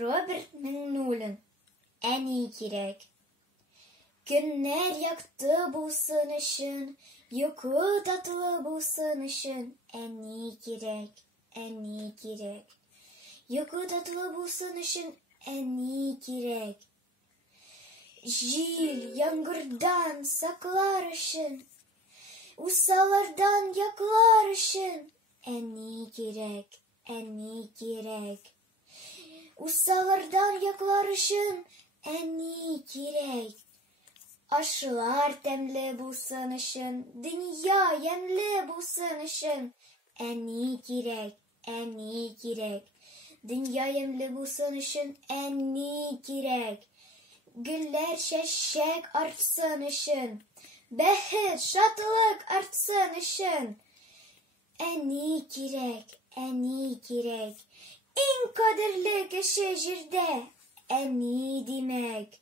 Robert Nolan. En iyi kirek. Günler yaktı bu sınışın, yoku tatlı bu sınışın. En iyi kirek, en iyi kirek. Yoku tatlı bu sınışın, en iyi kirek. Jil yağmurdan saklarışın, usalardan yaklarışın. En iyi kirek, en iyi kirek. Usalardan yaklarışın, en iyi kirek. Aşılar temli bu sanışın, dünya yemli bu sanışın. En iyi kirek, en iyi kirek. Dünya yemli bu sanışın, en iyi kirek. Güller şeşek artsanışın, behir şatlık artsanışın. En iyi kirek, en iyi kirek. En kadirli şehirde en iyi demek.